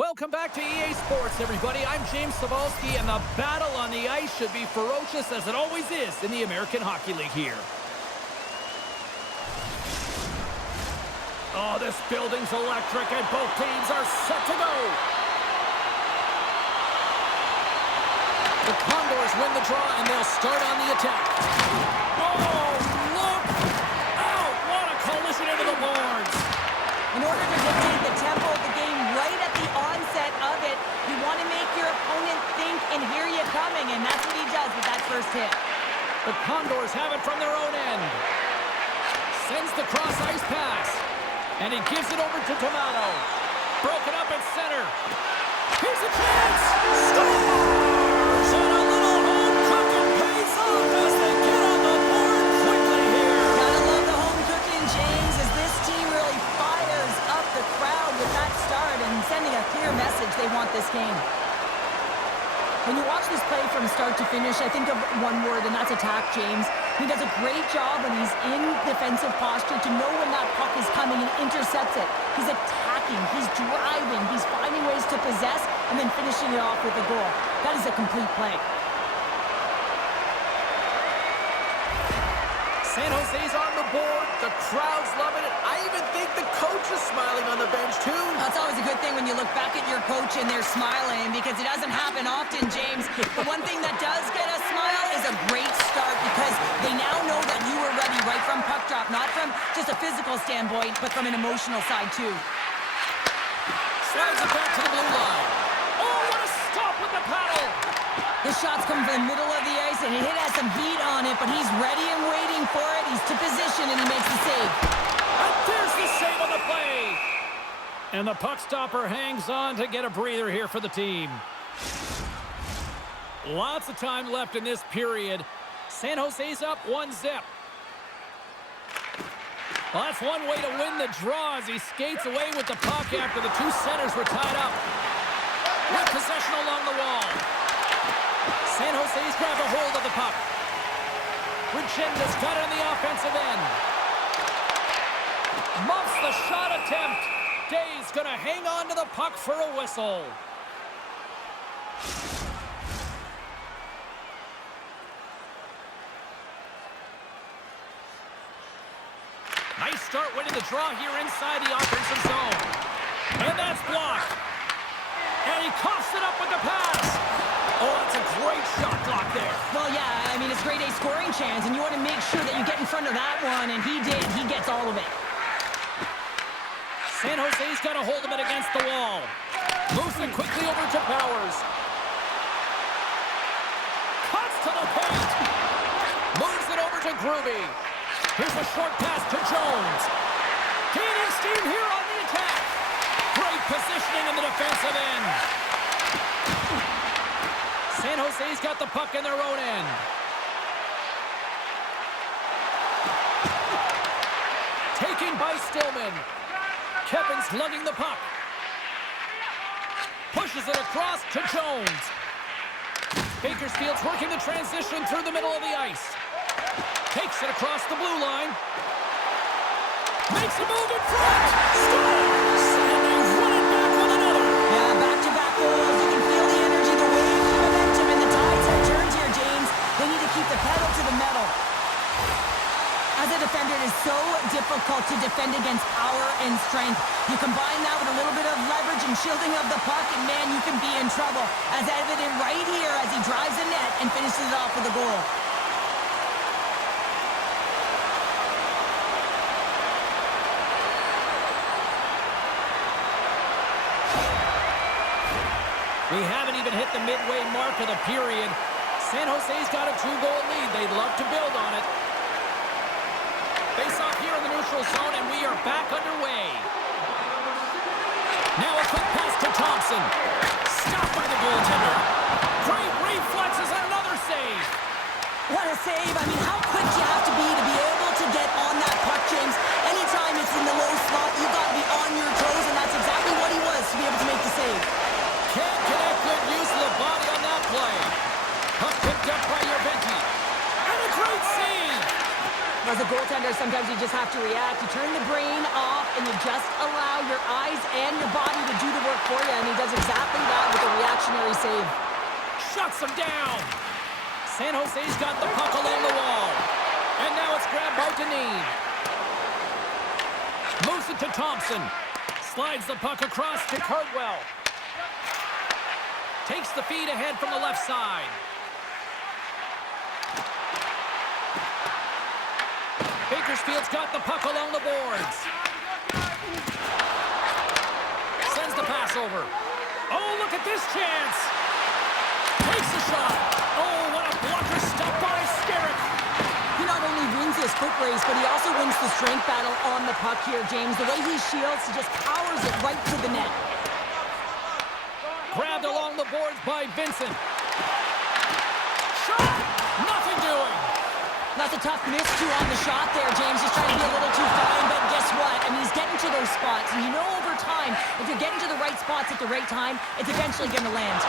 Welcome back to EA Sports, everybody. I'm James Cebulski, and the battle on the ice should be ferocious as it always is in the American Hockey League here. Oh, this building's electric, and both teams are set to go. The Condors win the draw, and they'll start on the attack. Oh, look out! What a collision into the boards. In order to dictate the tempo of the game right at the onset of it, you want to make your opponent think and hear you coming, and that's what he does with that first hit. The Condors have it from their own end. Sends the cross-ice pass, and he gives it over to Tomato. Broken up at center. Here's a chance! Scores! And a little home cooking pays off as they get on the board quickly here. Gotta love the home cooking, James, as this team really fires up the crowd with that start and sending a clear message they want this game. When you watch this play from start to finish, I think of one word, and that's attack, James. He does a great job when he's in defensive posture to know when that puck is coming and intercepts it. He's attacking, he's driving, he's finding ways to possess, and then finishing it off with a goal. That is a complete play. San Jose's on the board. The crowd's loving it. I even think the coach is smiling on the bench, too. That's always a good thing when you look back at your coach and they're smiling, because it doesn't happen often, James. The one thing that does get a smile is a great start, because they now know that you were ready right from puck drop, not from just a physical standpoint, but from an emotional side, too. Slides it back to the blue line. Oh, what a stop with the paddle! The shots come from the middle of the ice, and it has some heat on it, but he's ready and waiting for it. He's to position, and he makes the save. And there's the save on the play. And the puck stopper hangs on to get a breather here for the team. Lots of time left in this period. San Jose's up 1-0. Well, that's one way to win the draw as he skates away with the puck after the two centers were tied up. With possession along the wall. San Jose's grab a hold of the puck. Regenda's got it on the offensive end. Muffs the shot attempt. Day's gonna hang on to the puck for a whistle. Nice start winning the draw here inside the offensive zone. And that's blocked. And he coughs it up with the pass. Oh, that's a great shot block there. Well, yeah, I mean, it's grade A scoring chance, and you want to make sure that you get in front of that one, and he did. He gets all of it. San Jose's got a hold of it against the wall. Moves it quickly over to Powers. Cuts to the paint. Moves it over to Groovy. Here's a short pass to Jones. Gaining steam here on the attack. Great positioning in the defensive end. San Jose's got the puck in their own end. Taking by Stillman. Kevin's lugging the puck. Pushes it across to Jones. Bakersfield's working the transition through the middle of the ice. Takes it across the blue line. Makes a move in front. Scores! And they run it back with another. Yeah, back-to-back goals. You can feel the energy, the wave, the momentum, and the tides have turned here, James. They need to keep the pedal to the metal. As a defender, it is so difficult to defend against power and strength. You combine that with a little bit of leverage and shielding of the puck, and man, you can be in trouble. As evident right here as he drives the net and finishes it off with a goal. We haven't even hit the midway mark of the period. San Jose's got a 2-goal lead. They'd love to build on it. Face off here in the neutral zone, and we are back underway. Now a quick pass to Thompson. Stopped by the goaltender. Great reflexes and another save. What a save. I mean, how quick do you have to be able to get on that puck, James? Anytime it's in the low slot, you've got to be on your toes, and that's exactly what he was to be able to make the save. Can't connect, good use of the body on that play. Puck picked up by Yerventi. And a great save. As a goaltender, sometimes you just have to react. You turn the brain off, and you just allow your eyes and your body to do the work for you, and he does exactly that with a reactionary save. Shuts him down. San Jose's got the puck along the wall. And now it's grabbed by Deneen. Moves it to Thompson. Slides the puck across to Cardwell. Takes the feed ahead from the left side. Bakersfield's got the puck along the boards. Sends the pass over. Oh, look at this chance. Takes the shot. Oh, what a blocker stop by Skerritt. He not only wins this foot race, but he also wins the strength battle on the puck here, James. The way he shields, he just powers it right to the net. Grabbed along the boards by Vincent. Shot! Nothing doing. That's a tough miss, too, on the shot there, James. Just trying to be a little too fine, but guess what? I mean, he's getting to those spots. And you know over time, if you're getting to the right spots at the right time, it's eventually going to land.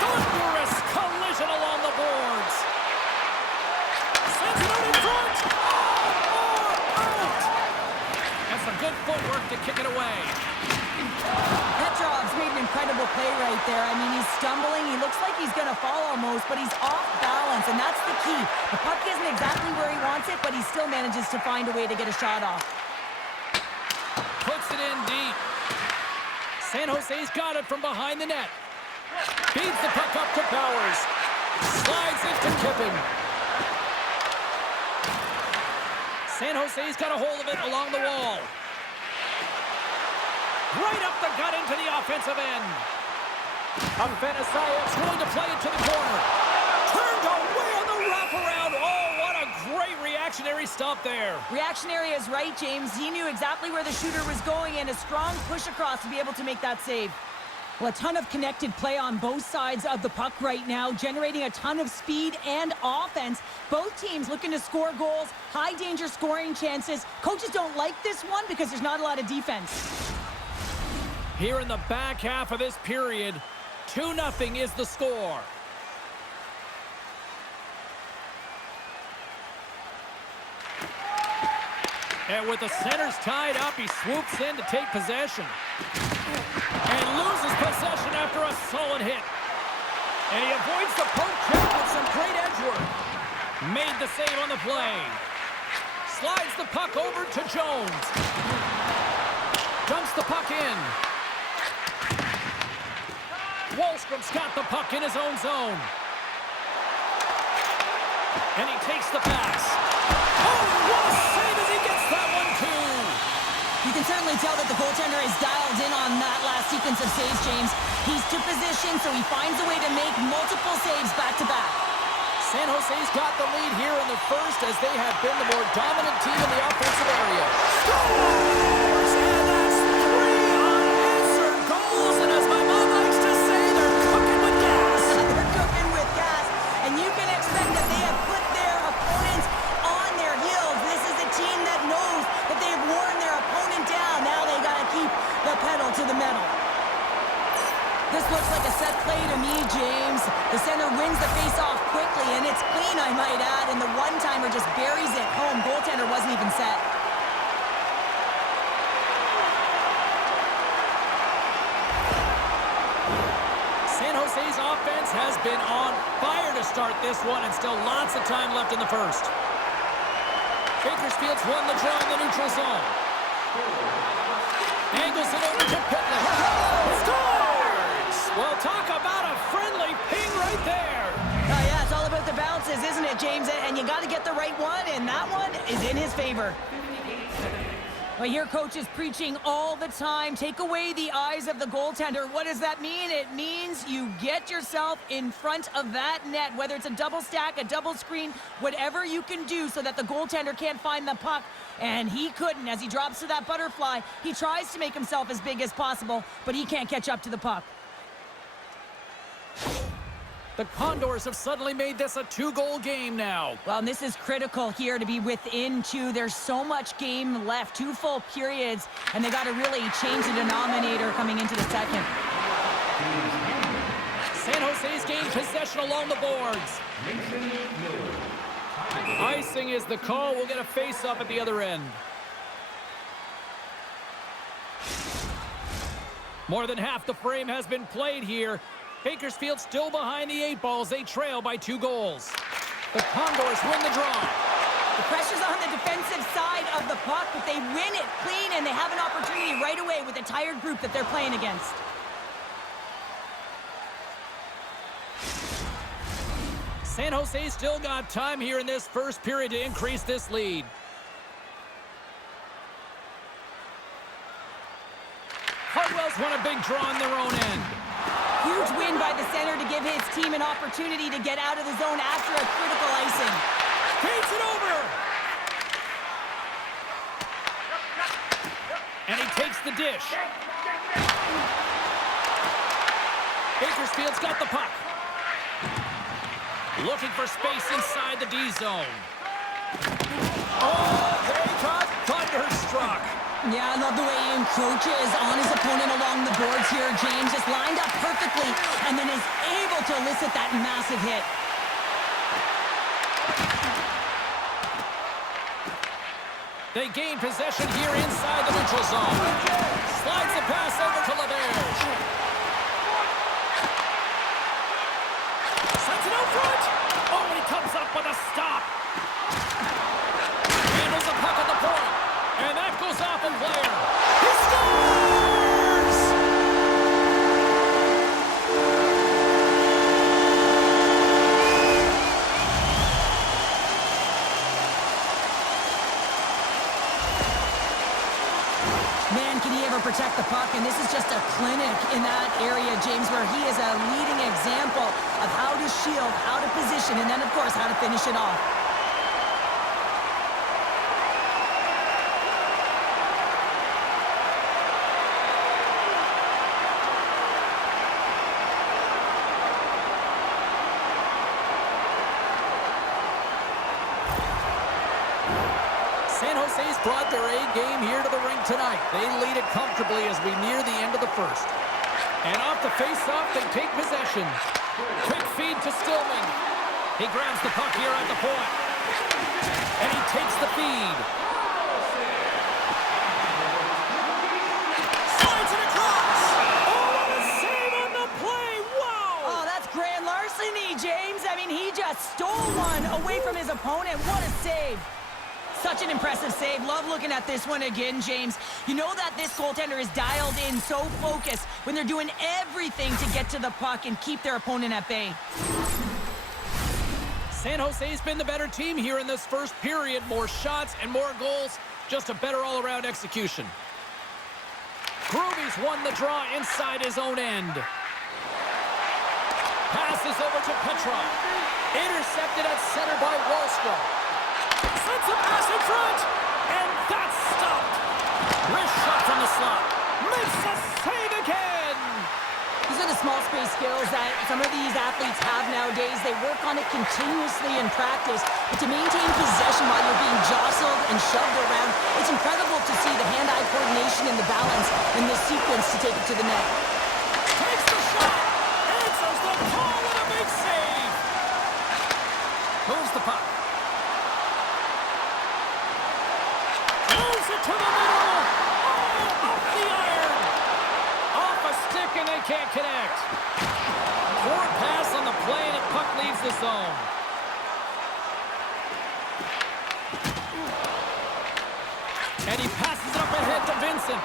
Thunderous collision along the boards. Sends it out in front. Oh, out. That's some good footwork to kick it away. Petrov's made an incredible play right there. I mean, he's stumbling. He looks like he's going to fall almost, but he's off balance, and that's the key. The puck isn't exactly where he wants it, but he still manages to find a way to get a shot off. Puts it in deep. San Jose's got it from behind the net. Feeds the puck up to Bowers. Slides it to Kipping. San Jose's got a hold of it along the wall. Right up the gut into the offensive end. Afenasayev's going to play it to the corner. Turned away on the wraparound. Oh, what a great reactionary stop there. Reactionary is right, James. He knew exactly where the shooter was going, and a strong push across to be able to make that save. Well, a ton of connected play on both sides of the puck right now, generating a ton of speed and offense. Both teams looking to score goals, high-danger scoring chances. Coaches don't like this one because there's not a lot of defense. Here in the back half of this period, 2-0 is the score. And with the centers tied up, he swoops in to take possession. And loses possession after a solid hit. And he avoids the poke check with some great edge work. Made the save on the play. Slides the puck over to Jones. Dumps the puck in. Wallstrom's got the puck in his own zone. And he takes the pass. Oh, what a save as he gets that one, too. You can certainly tell that the goaltender is dialed in on that last sequence of saves, James. He's to position, so he finds a way to make multiple saves back-to-back. San Jose's got the lead here in the first as they have been the more dominant team in the offensive area. Scores! And that's 3 unanswered goals. And as my mom likes to say, they're cooking with gas. They're cooking with gas. And you can expect that they have put their opponents on their heels. This is a team that knows that they have worn their opponent down. Now they got to keep the pedal to the metal. This looks like a set play to me, James. The center wins the face-off quickly, and it's clean, I might add, and the one-timer just buries it home. Goaltender wasn't even set. San Jose's offense has been on fire to start this one, and still lots of time left in the first. Bakersfield's won the draw in the neutral zone. Angles it over to Pitlick. Scores! Well, talk about a friendly ping right there. Oh, yeah, it's all about the bounces, isn't it, James? And you got to get the right one, and that one is in his favor. Well, your coach is preaching all the time. Take away the eyes of the goaltender. What does that mean? It means you get yourself in front of that net, whether it's a double stack, a double screen, whatever you can do so that the goaltender can't find the puck. And he couldn't. As he drops to that butterfly, he tries to make himself as big as possible, but he can't catch up to the puck. The Condors have suddenly made this a 2-goal game now. Well, and this is critical here to be within 2. There's so much game left, 2 full periods, and they got to really change the denominator coming into the second. San Jose's gained possession along the boards. Ice Icing is the call. We'll get a face-off at the other end. More than half the frame has been played here. Bakersfield still behind the 8 balls. They trail by 2 goals. The Condors win the draw. The pressure's on the defensive side of the puck, but they win it clean, and they have an opportunity right away with a tired group that they're playing against. San Jose still got time here in this first period to increase this lead. Hartwell's won a big draw on their own end. Huge win by the center to give his team an opportunity to get out of the zone after a critical icing. Paints it over! And he takes the dish. Bakersfield's got the puck. Looking for space inside the D zone. Oh, they got thunderstruck. Yeah, I love the way he encroaches on his opponent along the boards here. James just lined up perfectly and then is able to elicit that massive hit. They gain possession here inside the neutral zone. Slides the pass over to LaBerge. Sends it out front. Oh, he comes up with a stop. Handles the puck at the point. And that goes off a player. He scores! Man, can he ever protect the puck? And this is just a clinic in that area, James, where he is a leading example of how to shield, how to position, and then, of course, how to finish it off. San Jose's brought their A game here to the rink tonight. They lead it comfortably as we near the end of the first. And off the face-off, they take possession. Quick feed to Stillman. He grabs the puck here at the point. And he takes the feed. Slides it across. Oh, what a save on the play. Wow. Oh, that's grand larceny, James. I mean, he just stole one away from his opponent. What a save. Such an impressive save. Love looking at this one again, James. You know that this goaltender is dialed in, so focused when they're doing everything to get to the puck and keep their opponent at bay. San Jose's been the better team here in this first period. More shots and more goals. Just a better all-around execution. Groovy's won the draw inside his own end. Passes over to Petrov. Intercepted at center by Wallstrom. Sends a pass in front, and that's stopped. Wrist shot from the slot. Makes a save again. These are the small space skills that some of these athletes have nowadays. They work on it continuously in practice, but to maintain possession while you're being jostled and shoved around, it's incredible to see the hand-eye coordination and the balance in this sequence to take it to the net. Takes the shot. Answers the call with a big save. Moves the puck. Moves it to the middle. Oh, off the iron. Off a stick and they can't connect. Poor pass on the play and the puck leaves the zone. And he passes it up ahead to Vincent.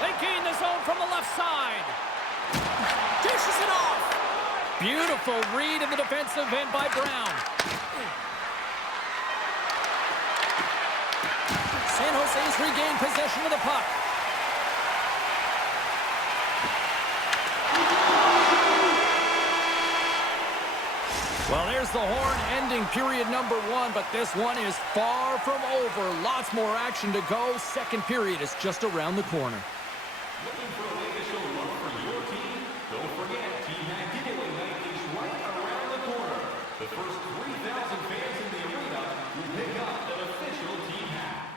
They gain the zone from the left side. Dishes it off. Beautiful read in the defensive end by Brown. San Jose's regained possession of the puck. Well, there's the horn ending period number 1, but this one is far from over. Lots more action to go. Second period is just around the corner. Looking for a way to show love for your team? Don't forget, Team Hat Giveaway Night is right around the corner. The first 3,000 fans in the arena will pick up an official team hat.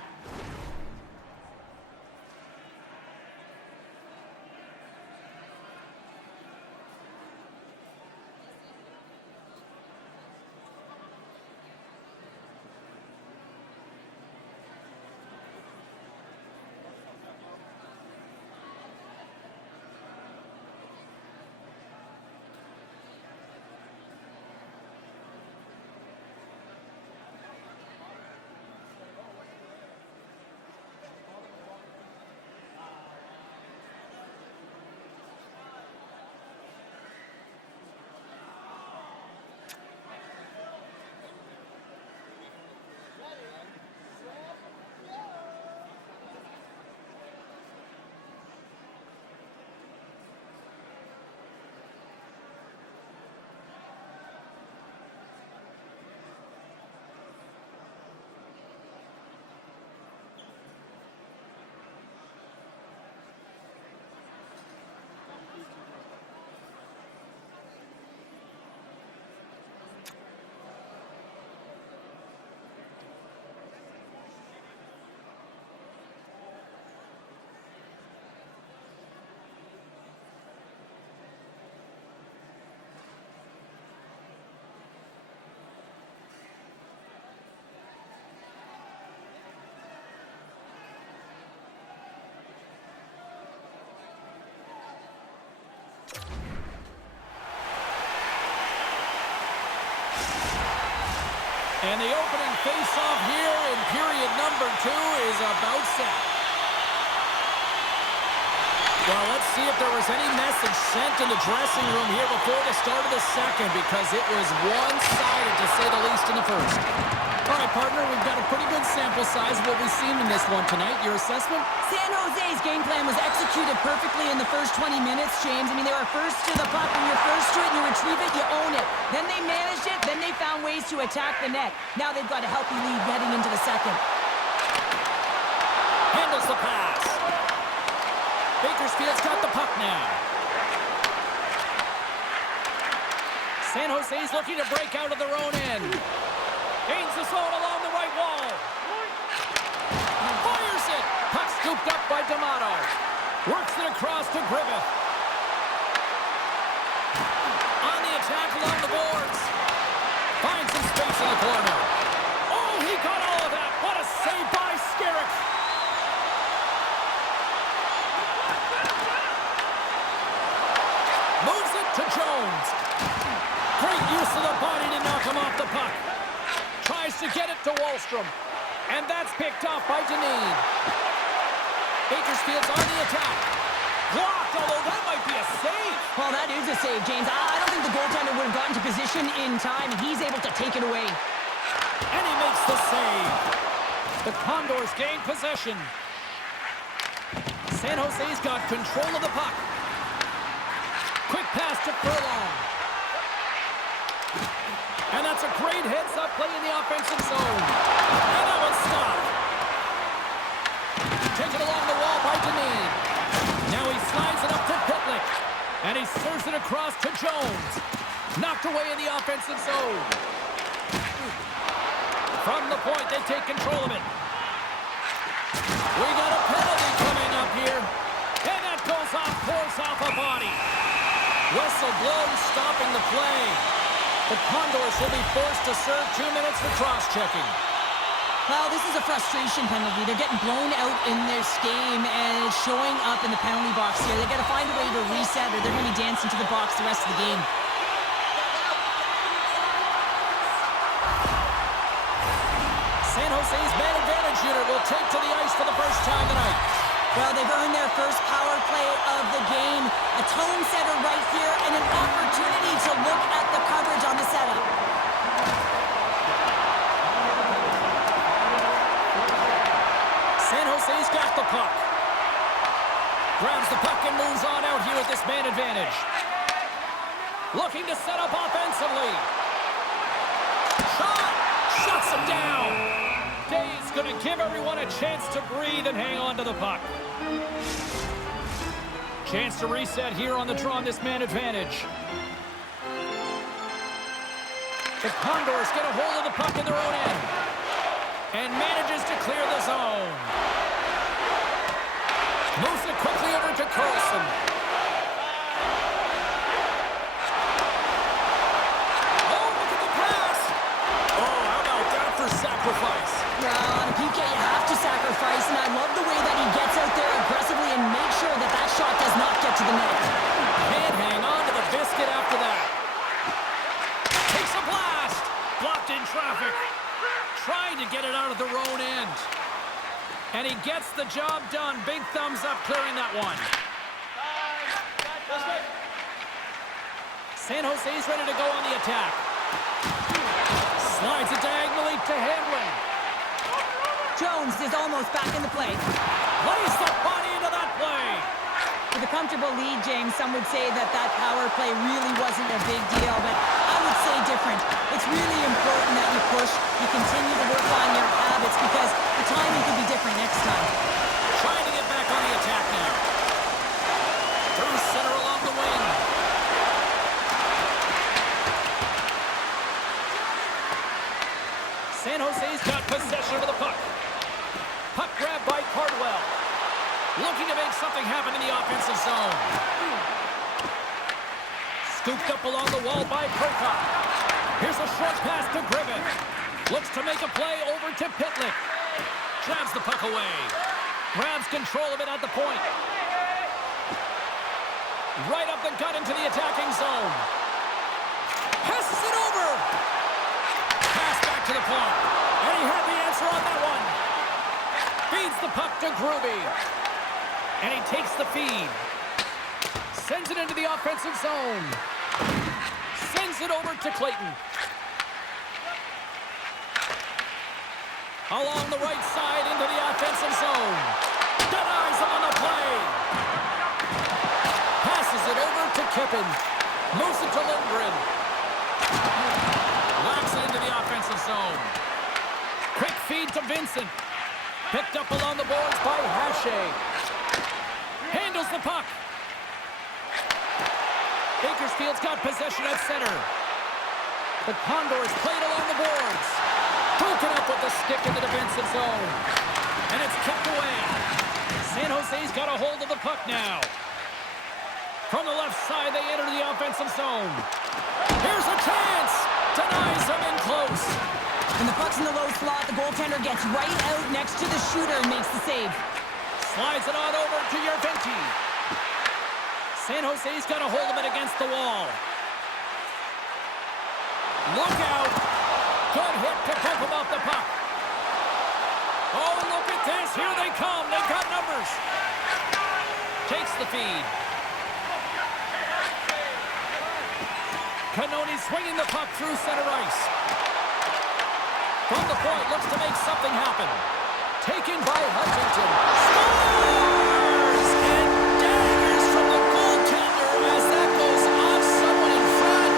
And the opening face-off here in period number 2 is about set. Well, let's see if there was any message sent in the dressing room here before the start of the second, because it was one-sided, to say the least, in the first. All right, partner, we've got a pretty good sample size of what we've seen in this one tonight. Your assessment? San Jose's game plan was executed perfectly in the first 20 minutes, James. I mean, they were first to the puck. When you're first to it and you retrieve it, you own it. Then they managed it. Then they found ways to attack the net. Now they've got a healthy lead heading into the second. Handles the pass. Bakersfield's got the puck now. San Jose's looking to break out of their own end. Gains the zone along the right wall. Fires it. Puck scooped up by D'Amato. Works it across to Griffith. On the attack along the boards. Finds some space in the corner. Oh, he got all of that. What a save by Skerrick. Moves it to Jones. Great use of the body to knock him off the puck. Tries to get it to Wallstrom. And that's picked off by Deneen. Bakersfield's on the attack. Blocked, although that might be a save. Well, that is a save, James. I don't think the goaltender would have gotten to position in time. He's able to take it away. And he makes the save. The Condors gain possession. San Jose's got control of the puck. Quick pass to Furlong. And that's a great heads-up play in the offensive zone. And that one's stopped. Taken along the wall by Deneen. Now he slides it up to Pitlick. And he serves it across to Jones. Knocked away in the offensive zone. From the point, they take control of it. We got a penalty coming up here. And that goes off, pours off a body. Whistle blows, stopping the play. The Condors will be forced to serve 2 minutes for cross-checking. Well, this is a frustration penalty. They're getting blown out in this game, and it's showing up in the penalty box here. They got to find a way to reset, or they're going to be dancing to the box the rest of the game. San Jose's man advantage unit will take to the ice for the first time tonight. Well, they've earned their first power play of the game. A tone setter right here, and an opportunity to look at the coverage on the setup. San Jose's got the puck. Grabs the puck and moves on out here with this man advantage. Looking to set up offensively. Shot! Shuts him down! Day's going to give everyone a chance to breathe and hang on to the puck. Chance to reset here on the draw on this man advantage. The Condors get a hold of the puck in their own end. And manages to clear the zone. Moves it quickly over to Carlson. Oh, look at the pass! Oh, how about that for sacrifice? Well, on a PK, you have to sacrifice, and I love the way that he gets out there aggressively and makes sure that that shot does not get to the net. Can't hang on to the biscuit after that. Takes a blast! Blocked in traffic. Trying to get it out of their own end. And he gets the job done. Big thumbs up clearing that one. San Jose's ready to go on the attack. Slides it diagonally to Hamlin. Jones is almost back in the play. Lays the body into that play. With a comfortable lead, James, some would say that that power play really wasn't a big deal, but I would say different. It's really important that you push, you continue to work on your habits, because the timing could be different next time. Trying to get back on the attack now. Through center along the wing. San Jose's got possession of the puck. Puck grab by Cardwell. Looking to make something happen in the offensive zone. Scooped up along the wall by Prokop. Here's a short pass to Griffith. Looks to make a play over to Pitlick. Grabs the puck away. Grabs control of it at the point. Right up the gut into the attacking zone. Passes it over. Pass back to the point. And he had the answer on that one. Feeds the puck to Groovy. And he takes the feed. Sends it into the offensive zone. Sends it over to Clayton. Along the right side into the offensive zone. Denies him on the play. Passes it over to Kippen. Moves it to Lindgren. Locks it into the offensive zone. Quick feed to Vincent. Picked up along the boards by Hache. Handles the puck. Bakersfield's got possession at center. The Condors played along the boards. Broken up with the stick in the defensive zone. And it's kept away. San Jose's got a hold of the puck now. From the left side, they enter the offensive zone. Here's a chance. Denies him in close. And the puck's in the low slot. The goaltender gets right out next to the shooter and makes the save. Slides it on over to Yerventi. San Jose's got a hold of it against the wall. Look out. Good hit to pump him off the puck. Oh, look at this. Here they come. They've got numbers. Takes the feed. Cannoni swinging the puck through center ice. From the point, looks to make something happen. Taken by Huntington. Scores! And daggers from the goaltender as that goes off someone in front.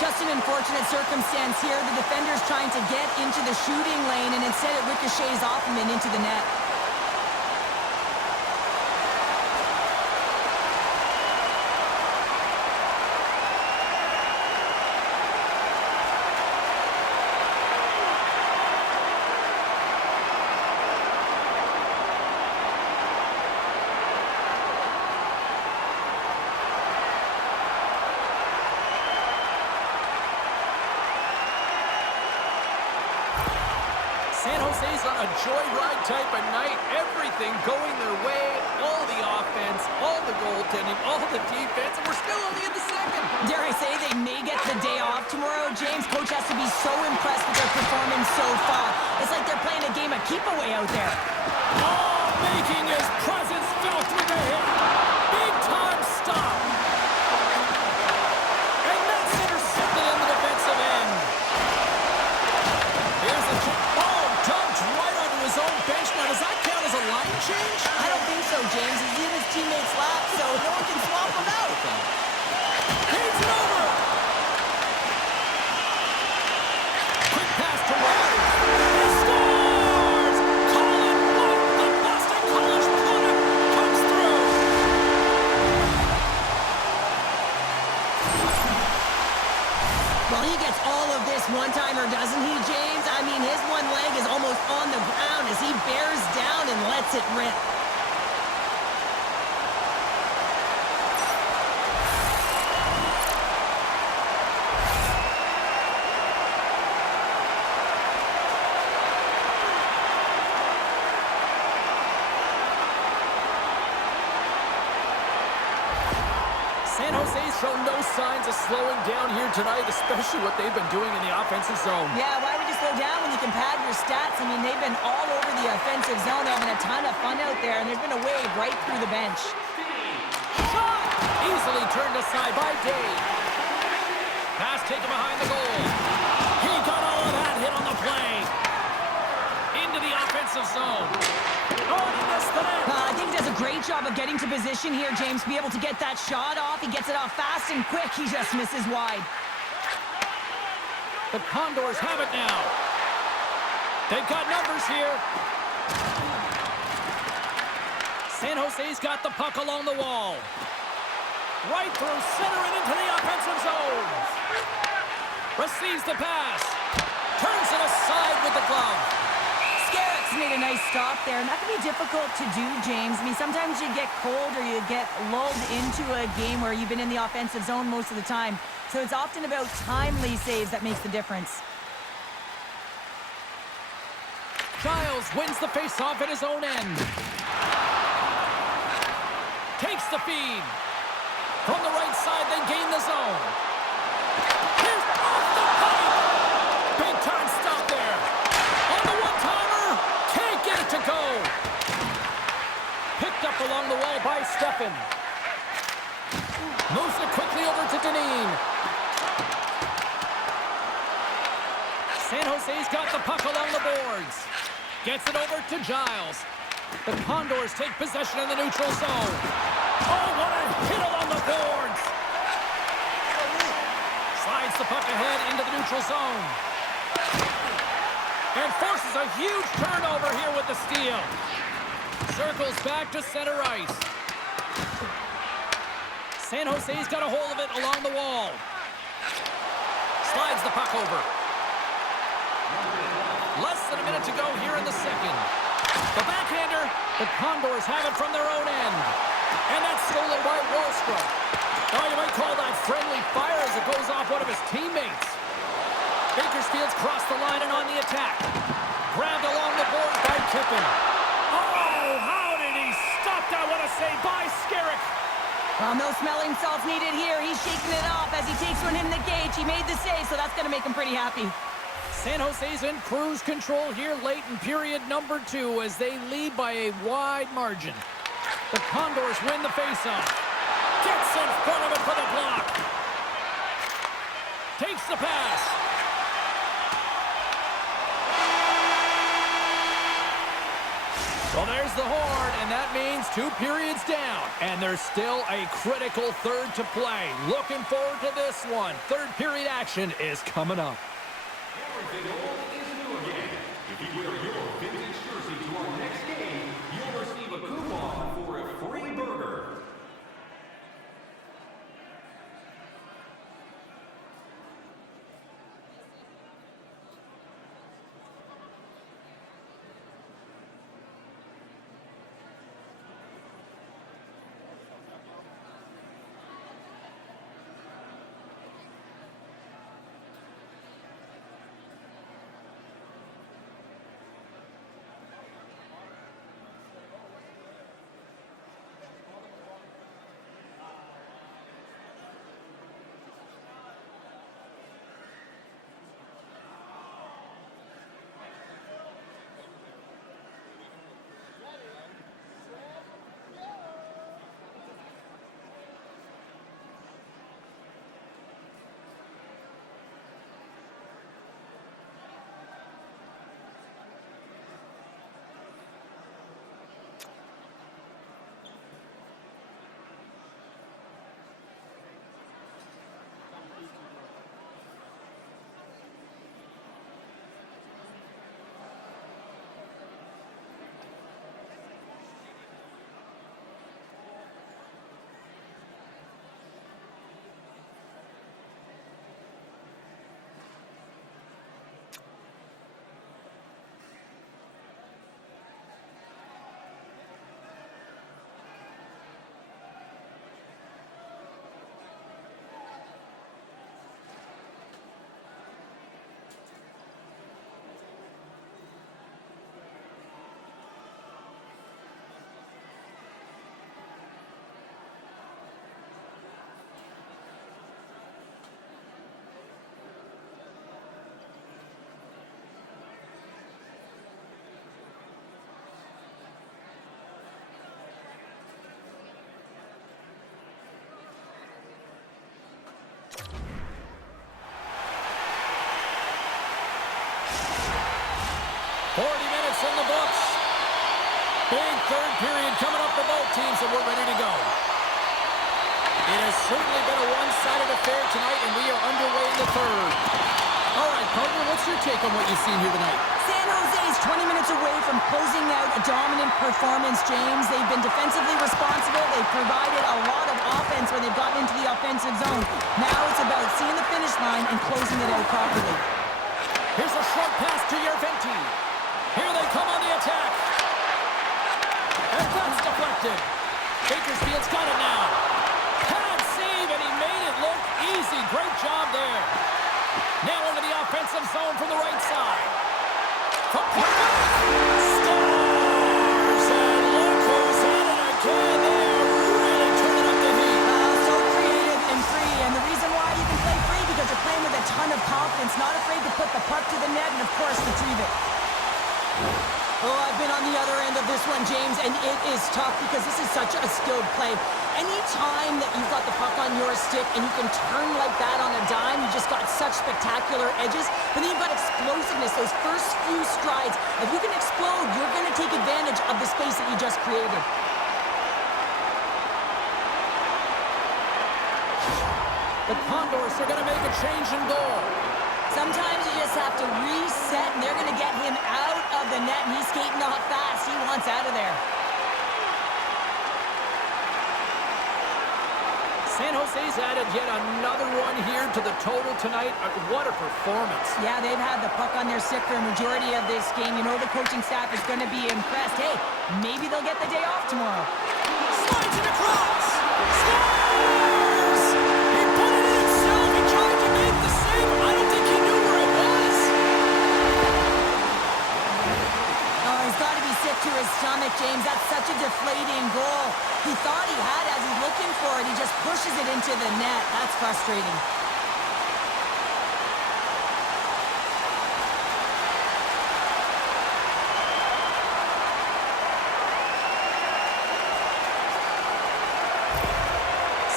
Just an unfortunate circumstance here. The defender's trying to get into the shooting lane, and instead it ricochets off him and into the net. San Jose's on a joyride type of night. Everything going their way. All the offense, all the goaltending, all the defense, and we're still only in the second. Dare I say they may get the day off tomorrow, James? Coach has to be so impressed with their performance so far. It's like they're playing a game of keep-away out there. Oh, making his presence felt through the hit. Big-time stop. And that's intercepted in the defensive end. Here's the check. Oh, dumped right onto his own bench. Now, does that count as a line change? I don't think so, James. He's in his teammates' lap, so no one can swap him out. He's it over. Quick pass to Riley. He scores! Colin White, the Boston College product, comes through. Well, he gets all of this one-timer, doesn't he, James? I mean, his one leg is almost on the ground as he bears down and lets it rip. San Jose's shown no signs of slowing down here tonight, especially what they've been doing in the offensive zone. Yeah, why would you slow down when you can pad your stats? I mean, they've been all over the offensive zone, having a ton of fun out there, and there's been a wave right through the bench. Shot! Easily turned aside by Dave. Pass taken behind the goal. He got all of that hit on the play. Into the offensive zone. Oh, he missed the net. I think he does a great job of getting to position here, James, to be able to get that shot off. He gets it off fast and quick. He just misses wide. The Condors have it now. They've got numbers here. San Jose's got the puck along the wall. Right through center and into the offensive zone. Receives the pass. Turns it aside with the glove. Scarrick's made a nice stop there, and that can be difficult to do, James. I mean, sometimes you get cold or you get lulled into a game where you've been in the offensive zone most of the time. So it's often about timely saves that makes the difference. Giles wins the faceoff at his own end. Takes the feed. From the right side, they gain the zone. Here's off the pipe. Big time stop there. On the one-timer. Can't get it to go. Picked up along the wall by Steffen. Moves it quickly over to Deneen. San Jose's got the puck along the boards. Gets it over to Giles. The Condors take possession in the neutral zone. Oh, what a hit along the boards! Slides the puck ahead into the neutral zone. And forces a huge turnover here with the steal. Circles back to center ice. San Jose's got a hold of it along the wall. Slides the puck over. Less than a minute to go here in the second. The backhander, the Condors have it from their own end. And that's stolen by Wahlstrom. Oh, you might call that friendly fire as it goes off one of his teammates. Bakersfield's crossed the line and on the attack. Grabbed along the boards by Kippen. Oh, how did he stop that? What a save by Skerrick. Well, no smelling salts needed here. He's shaking it off as he takes one in the gauge. He made the save, so that's going to make him pretty happy. San Jose's in cruise control here late in period number 2 as they lead by a wide margin. The Condors win the faceoff. Gets in front of it for the block. Takes the pass. Well, there's the horn, and that means 2 periods down. And there's still a critical third to play. Looking forward to this one. Third period action is coming up. Everything old is new again. If you wear your vintage jersey to our next game, you'll receive a coupon for a free burger. In the books. Big third period coming up for both teams, and we're ready to go. It has certainly been a one-sided affair tonight, and we are underway in the third. All right, partner, what's your take on what you've seen here tonight? San Jose is 20 minutes away from closing out a dominant performance, James. They've been defensively responsible. They've provided a lot of offense when they've gotten into the offensive zone. Now it's about seeing the finish line and closing it out properly. Here's a short pass to Yerventi. Here they come on the attack. And that's deflected. Bakersfield's got it now. Pad save, and he made it look easy. Great job there. Now into the offensive zone from the right side. From point back. Oh, I've been on the other end of this one, James, and it is tough because this is such a skilled play. Any time that you've got the puck on your stick and you can turn like that on a dime, you just got such spectacular edges. But then you've got explosiveness, those first few strides. If you can explode, you're going to take advantage of the space that you just created. The Condors are going to make a change in goal. Sometimes you just have to reset, and they're going to get him out of the net, and he's skating off fast. He wants out of there. San Jose's added yet another one here to the total tonight. What a performance. Yeah, they've had the puck on their stick for a majority of this game. You know the coaching staff is going to be impressed. Hey, maybe they'll get the day off tomorrow. Slides it across. Scores! He put it in himself. He tried to make the save. I don't think he knew where it was. Oh, he's got to be sick to his stomach, James. That's such a deflating goal. He thought he had as he's looking for it. He just pushes it into the net. That's frustrating.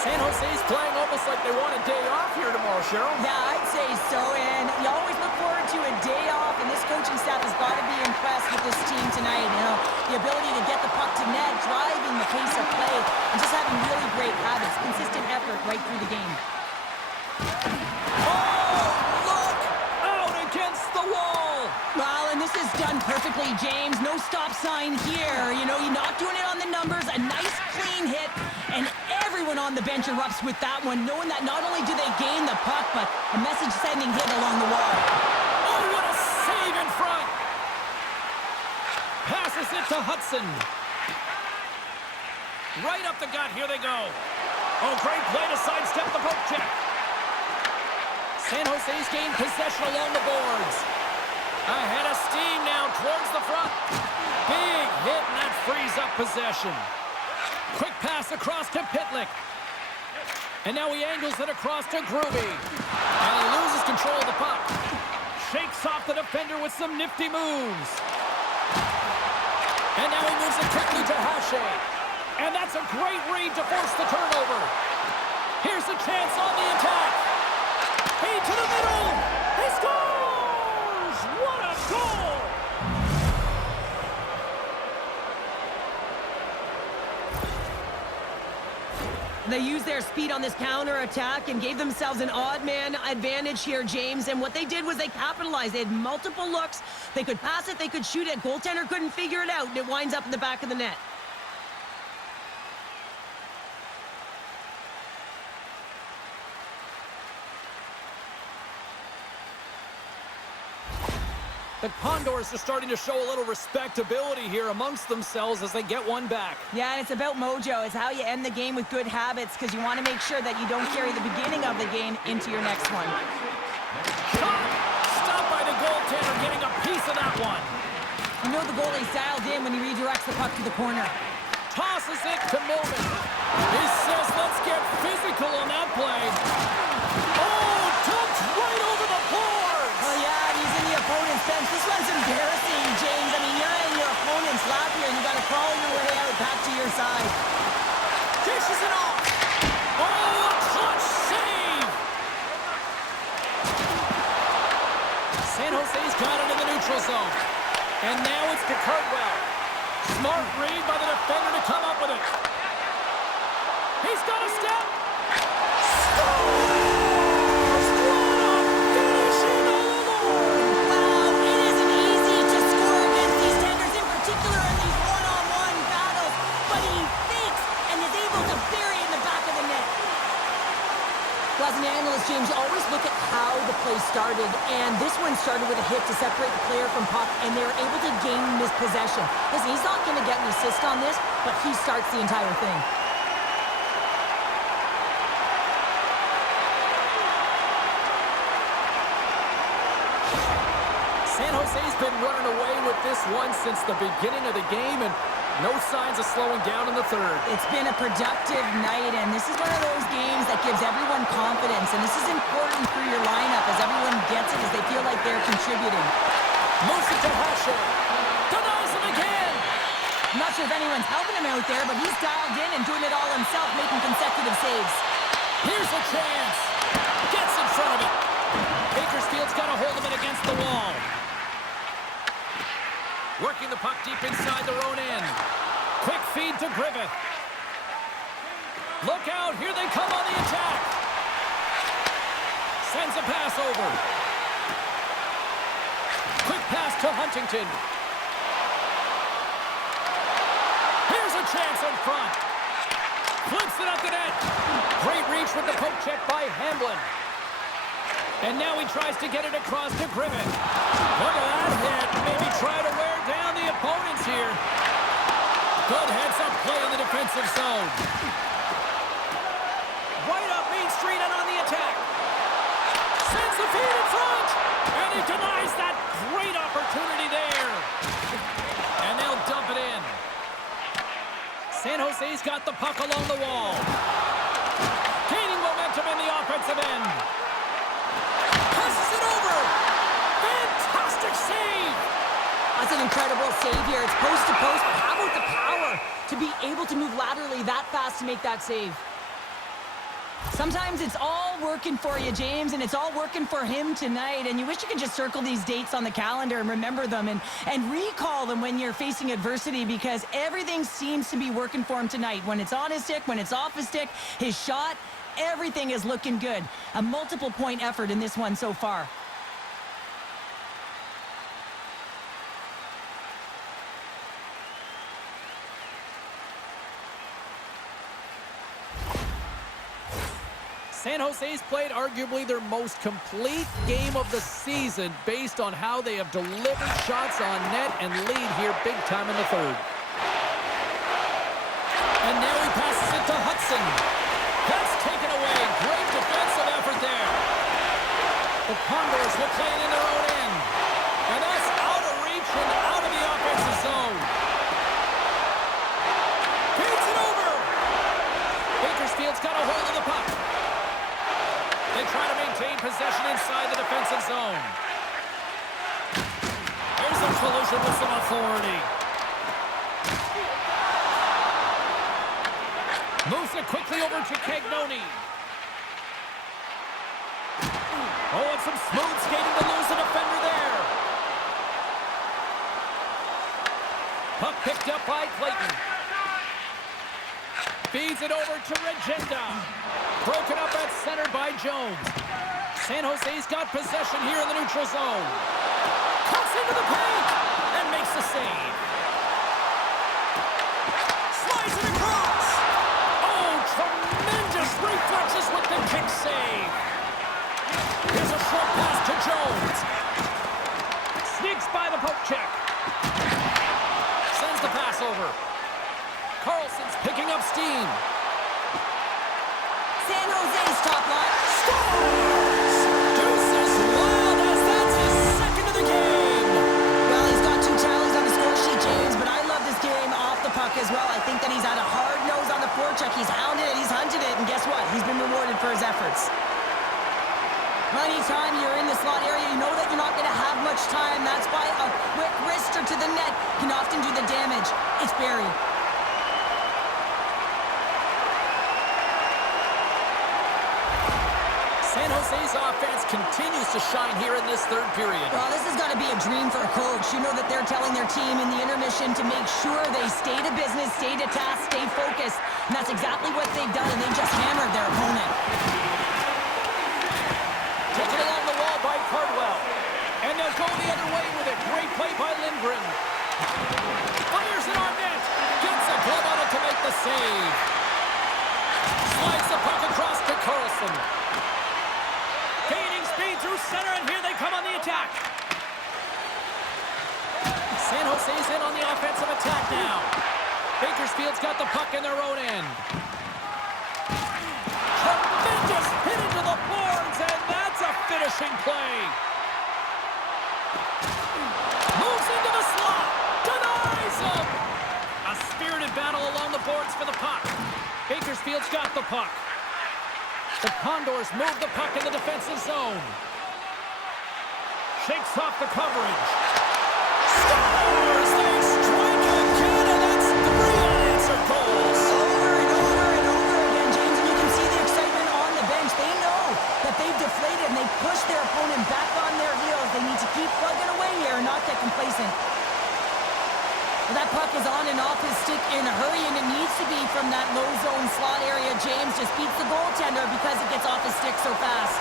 San Jose's playing almost like they want a day off here tomorrow, Cheryl. Yeah, I'd say so, and you always look forward to a day off, and this coaching staff has got to be impressed with this team tonight. You know, the ability to get the puck to net, driving the pace of play, and just having really great habits, consistent effort right through the game. Oh, look! Out against the wall! Well, and this is done perfectly, James. No stop sign here. You know, you're not doing it on the numbers. A nice, clean hit, and everyone on the bench erupts with that one, knowing that not only do they gain the puck, but a message-sending hit along the wall. Oh, what a save in front! Passes it to Hudson. Right up the gut, here they go. Oh, great play to sidestep the poke check. San Jose's gained possession along the boards. Ahead of steam now towards the front. Big hit, and that frees up possession. Quick pass across to Pitlick. And now he angles it across to Groovy. And he loses control of the puck. Shakes off the defender with some nifty moves. And now he moves it quickly to Hache. And that's a great read to force the turnover. Here's a chance on the attack. He to the middle. He scores! What a goal! They used their speed on this counter-attack and gave themselves an odd-man advantage here, James. And what they did was they capitalized. They had multiple looks. They could pass it, they could shoot it. Goaltender couldn't figure it out, and it winds up in the back of the net. The Condors are starting to show a little respectability here amongst themselves as they get one back. Yeah, and it's about mojo. It's how you end the game with good habits, because you want to make sure that you don't carry the beginning of the game into your next one. Shot! Stopped by the goaltender, getting a piece of that one. You know the goalie's dialed in when he redirects the puck to the corner. Tosses it to Millman. He says, let's get physical on that play. Oh, dumped right over the boards! Oh, yeah, and he's in the opponent's bench. This one's embarrassing, James. I mean, you're in your opponent's lap here, and you got to crawl your way out back to your side. Dishes it off. Oh, a clutch save! San Jose's got it in the neutral zone. And now it's to Cardwell. Smart read by the defender to come up with it. He's got a step. Scores! What a finishing all alone! Wow, it isn't easy to score against these tenders, in particular in these one-on-one battles. But he fakes and is able to bury it in the back of the net. Well, as an analyst, James, you always look at how the play started, and this one started with a hit to separate the player from puck, and they were able to gain this possession. Listen, he's not going to get an assist on this, but he starts the entire thing. San Jose's been running away with this one since the beginning of the game, and no signs of slowing down in the third. It's been a productive night, and this is one of those games that gives everyone confidence, and this is important for your lineup as everyone gets it, as they feel like they're contributing. Moves it to Hache. I'm not sure if anyone's helping him out there, but he's dialed in and doing it all himself, making consecutive saves. Here's a chance. Gets in front of it. Bakersfield's got a hold of it against the wall. Working the puck deep inside their own end. Quick feed to Griffith. Look out. Here they come on the attack. Sends a pass over. Quick pass to Huntington. Here's a chance in front. Flips it up the net. Great reach with the poke check by Hamblin. And now he tries to get it across to Griffith. Look at that hit. Maybe try to wear down the opponents here. Good heads-up play in the defensive zone. Right up Main Street and on the attack. Sends the feed in front. And he denies that great opportunity there. And they'll dump it in. San Jose's got the puck along the wall. Gaining momentum in the offensive end. Passes it over. Fantastic save. That's an incredible save here. It's post to post, but how about the power to be able to move laterally that fast to make that save? Sometimes it's all working for you, James, and it's all working for him tonight. And you wish you could just circle these dates on the calendar and remember them and recall them when you're facing adversity, because everything seems to be working for him tonight. When it's on his stick, when it's off his stick, his shot, everything is looking good. A multiple point effort in this one so far. San Jose's played arguably their most complete game of the season based on how they have delivered shots on net and lead here big time in the third. And now he passes it to Hudson. That's taken away. Great defensive effort there. The Condors will play it in their own end. And that's out of reach and out of the offensive zone. Feeds it over. Bakersfield's got a hold of the puck. They try to maintain possession inside the defensive zone. There's a collision with some authority. Moves it quickly over to Cagnoni. Oh, and some smooth skating to lose a defender there. Puck picked up by Clayton. Feeds it over to Regenda. Broken up at center by Jones. San Jose's got possession here in the neutral zone. Cuts into the paint and makes the save. Slides it across. Oh, tremendous reflexes with the kick save. Here's a short pass to Jones. Sneaks by the poke check. Sends the pass over. Carlson's picking up steam. San Jose's top line Scores! Deuces wild as that's his second of the game. Well, he's got 2 tallies on the score sheet, James, but I love this game off the puck as well. I think that he's had a hard nose on the forecheck. He's hounded it, he's hunted it, and guess what? He's been rewarded for his efforts. Anytime you're in the slot area, you know that you're not going to have much time. That's why a quick wrister to the net can often do the damage. It's Barry. San Jose's offense continues to shine here in this third period. Well, this has got to be a dream for a coach. You know that they're telling their team in the intermission to make sure they stay to business, stay to task, stay focused. And that's exactly what they've done, and they just hammered their opponent. Taken along the wall by Cardwell. And they'll go the other way with it. Great play by Lindgren. Fires it on net. Gets a glove on it to make the save. Slides the puck across to Carlson. Gaining speed through center, and here they come on the attack. San Jose's in on the offensive attack now. Bakersfield's got the puck in their own end. Tremendous hit into the boards, and that's a finishing play. Moves into the slot. Denies him. A spirited battle along the boards for the puck. Bakersfield's got the puck. The Condors move the puck in the defensive zone. Shakes off the coverage. Scores! They strike again, and that's goals. Over and over and over again, James, and you can see the excitement on the bench. They know that they've deflated and they've pushed their opponent back on their heels. They need to keep plugging away here and not get complacent. Well, that puck is on and off his stick in a hurry, and it needs to be from that low zone slot area. James just beats the goaltender because it gets off his stick so fast.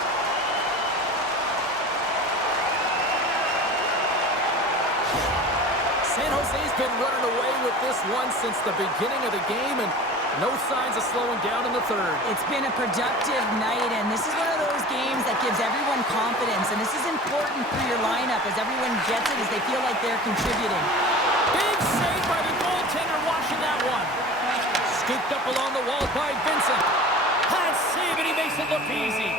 San Jose's been running away with this one since the beginning of the game, and no signs of slowing down in the third. It's been a productive night, and this is one of those games that gives everyone confidence, and this is important for your lineup as everyone gets it, as they feel like they're contributing. Big save by the goaltender watching that one. Scooped up along the wall by Vincent. High save, and he makes it look easy.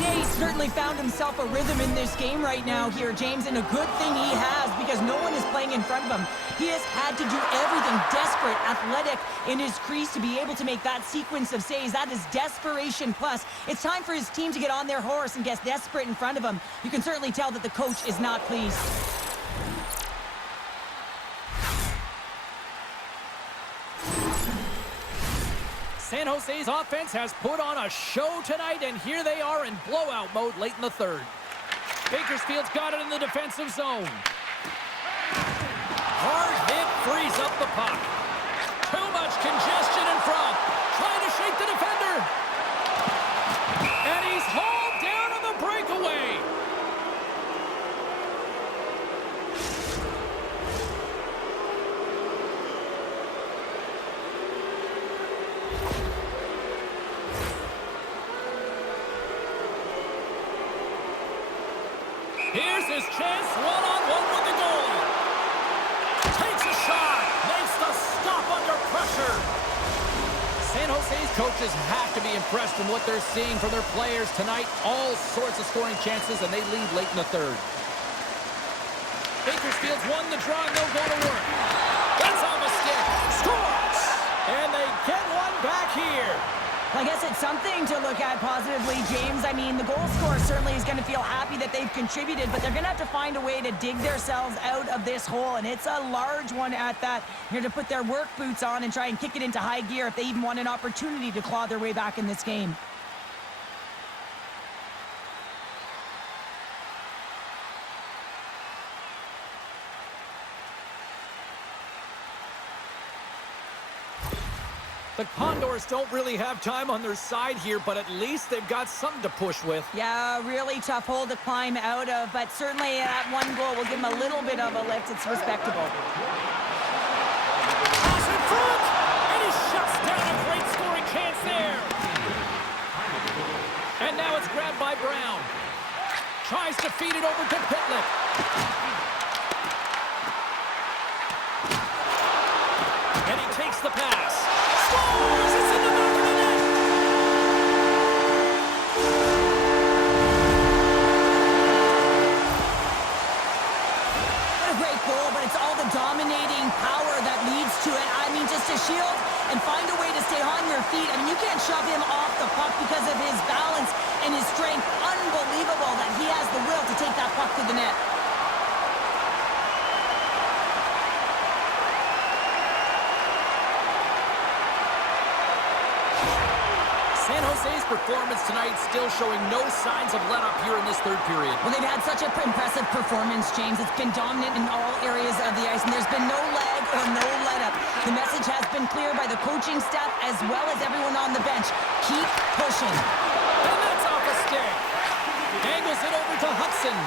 Yeah, he's certainly found himself a rhythm in this game right now here, James, and a good thing he has because no one is playing in front of him. He has had to do everything desperate, athletic in his crease to be able to make that sequence of saves. That is desperation plus. It's time for his team to get on their horse and get desperate in front of him. You can certainly tell that the coach is not pleased. San Jose's offense has put on a show tonight, and here they are in blowout mode late in the third. Bakersfield's got it in the defensive zone. Hard hit frees up the puck. Too much congestion in front. Trying to shake the defender. And he's hauled down on the breakaway. Here's his chance, one-on-one with the goalie. Takes a shot, makes the stop under pressure. San Jose's coaches have to be impressed from what they're seeing from their players tonight. All sorts of scoring chances, and they lead late in the third. Bakersfield's won the draw, no goal to work. That's off a stick, scores! And they get one back here. I guess it's something to look at positively, James. I mean, the goal scorer certainly is going to feel happy that they've contributed, but they're going to have to find a way to dig themselves out of this hole, and it's a large one at that. Here to put their work boots on and try and kick it into high gear if they even want an opportunity to claw their way back in this game. The Condors don't really have time on their side here, but at least they've got something to push with. Yeah, really tough hole to climb out of, but certainly that one goal will give them a little bit of a lift. It's respectable. Pass in front, and he shuts down a great scoring chance there. And now it's grabbed by Brown. Tries to feed it over to Pitlick. And he takes the pass. Scores! It's in the back of the net! What a great goal, but it's all the dominating power that leads to it. I mean, just to shield and find a way to stay on your feet. I mean, you can't shove him off the puck because of his balance and his strength. Unbelievable that he has the will to take that puck to the net. San Jose's performance tonight still showing no signs of let-up here in this third period. Well, they've had such an impressive performance, James. It's been dominant in all areas of the ice, and there's been no lag or no let-up. The message has been clear by the coaching staff as well as everyone on the bench. Keep pushing. And that's off a stick. Angles it over to Hudson.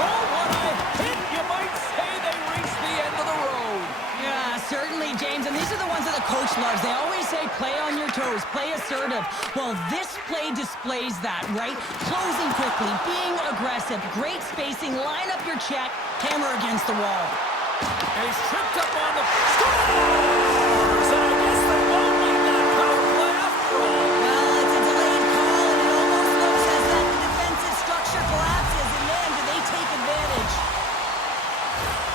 Oh, what a hit! You might say they reached the end of the road. Yeah, certainly, James. And these are the ones that the coach loves. They always say, play on your toes, play assertive. Well, this play displays that, right? Closing quickly, being aggressive, great spacing, line up your check, hammer against the wall. And he's tripped up on the... Scores! And I guess they won't need that power play after all. Well, it's a delayed call, and it almost looks as that the defensive structure collapses. And man, do they take advantage.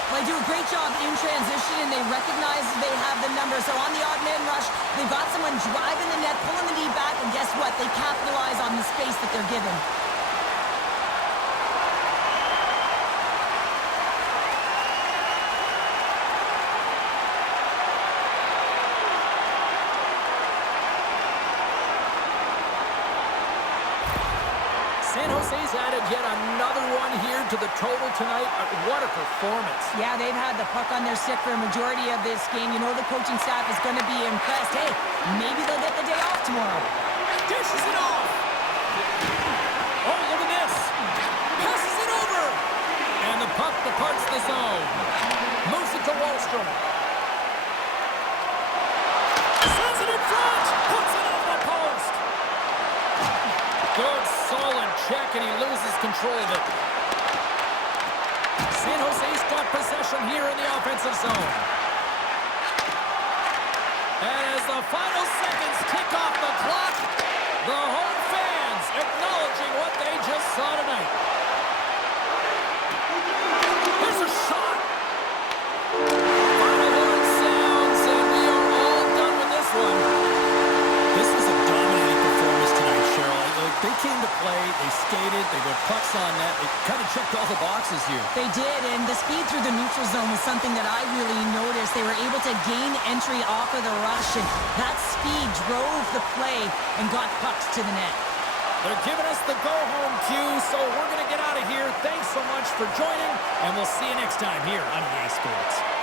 Well, they do a great job in transition, and they recognize they have the number. So on the odd man rush, they've got someone driving the net, pulling the knee back, and guess what? They capitalize on the space that they're given. San Jose's added yet another one here to the total tonight. What a performance. Yeah, they've had the puck on their stick for a majority of this game. You know the coaching staff is going to be impressed. Hey, maybe they'll get the day off tomorrow. Dishes it off. Oh, look at this. Passes it over. And the puck departs the zone. Moves it to Wallstrom. Sends it in front. Puts it off the post. Good, solid check, and he loses control of it. San Jose's got possession here in the offensive zone. And as the final seconds tick off the clock, the home fans acknowledging what they just saw tonight. Here's a shot. Final horn sounds, and we are all done with this one. This was a dominating performance tonight, Cheryl. They came to play, they skated, they got pucks on net. They kind of checked all the boxes here. They did, and the speed through the neutral zone was something that I really noticed. They were able to gain entry off of the rush, and that speed drove the play and got pucks to the net. They're giving us the go-home cue, so we're going to get out of here. Thanks so much for joining, and we'll see you next time here on EA Sports.